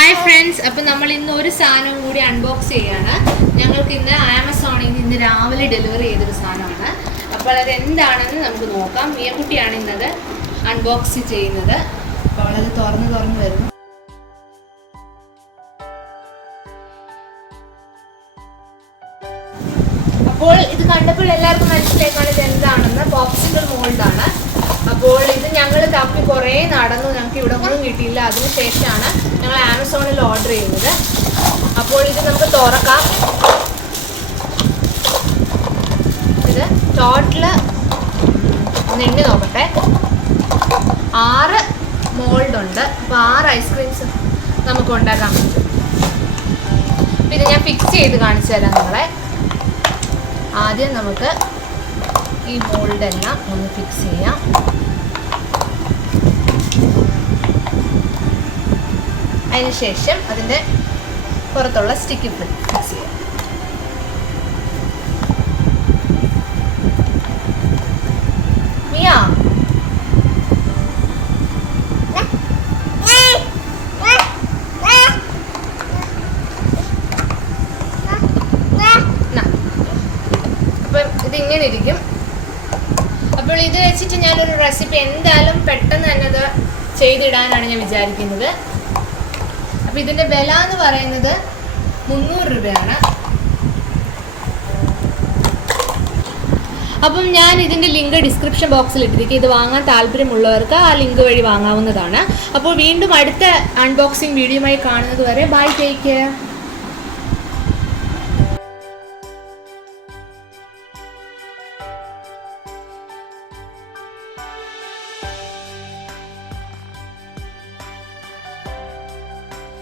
Hi friends, അപ്പോൾ നമ്മൾ ഇന്ന് ഒരു സാധനം കൂടി അൺബോക്സ് ചെയ്യാണ്. ഞങ്ങൾക്ക് ഇന്ന് ആമസോണിൽ നിന്ന് ഇന്ന് രാവിലെ ഡെലിവറി ചെയ്തൊരു സാധനമാണ്. അപ്പോൾ അത് എന്താണെന്ന് നമുക്ക് നോക്കാം. മിയക്കുട്ടിയാണ് ഇന്നത് അൺബോക്സ് ചെയ്യുന്നത്. അപ്പോൾ അവളത് തുറന്ന് വരുന്നു. അപ്പോൾ ഇത് കണ്ടപ്പോൾ എല്ലാവർക്കും മനസ്സിലാക്കാണ് ഇത് എന്താണെന്ന്. പോപ്സിക്കിൾ മോൾഡാണ്. അപ്പോൾ ഇത് ഞങ്ങൾ തപ്പി കുറേ നടന്നു, ഞങ്ങൾക്ക് ഇവിടെ ഒന്നും കിട്ടിയില്ല. അതിനുശേഷമാണ് ഞങ്ങൾ ആമസോണിൽ ഓർഡർ ചെയ്യുന്നത്. അപ്പോൾ ഇത് നമുക്ക് തുറക്കാം. ഇത് ടോട്ടല് എണ്ണി നോക്കട്ടെ, 6 മോൾഡുണ്ട്. അപ്പോൾ 6 ഐസ്ക്രീംസ് നമുക്ക് ഉണ്ടാക്കാൻ പറ്റും. പിന്നെ ഞാൻ ഫിക്സ് ചെയ്ത് കാണിച്ചു തരാം നിങ്ങളെ. ആദ്യം നമുക്ക് ഈ മോൾഡെല്ലാം ഒന്ന് ഫിക്സ് ചെയ്യാം. അതിനുശേഷം അതിൻ്റെ പുറത്തുള്ള സ്റ്റിക്കി ഫിക്സ് ചെയ്യാം. മിയ, അപ്പം ഇതിങ്ങനെ ഇരിക്കും. അപ്പോൾ ഇത് വെച്ചിട്ട് ഞാനൊരു റെസിപ്പി എന്തായാലും പെട്ടെന്ന് തന്നെ അത് ചെയ്തിടാനാണ് ഞാൻ വിചാരിക്കുന്നത്. അപ്പോൾ ഇതിൻ്റെ വില എന്ന് പറയുന്നത് 300 രൂപയാണ്. അപ്പം ഞാൻ ഇതിൻ്റെ ലിങ്ക് ഡിസ്ക്രിപ്ഷൻ ബോക്സിൽ ഇട്ടിരിക്കും. ഇത് വാങ്ങാൻ താല്പര്യമുള്ളവർക്ക് ആ ലിങ്ക് വഴി വാങ്ങാവുന്നതാണ്. അപ്പോൾ വീണ്ടും അടുത്ത അൺബോക്സിങ് വീഡിയോയുമായി കാണുന്നത് വരെ ബൈ, ടേക്ക് കെയർ.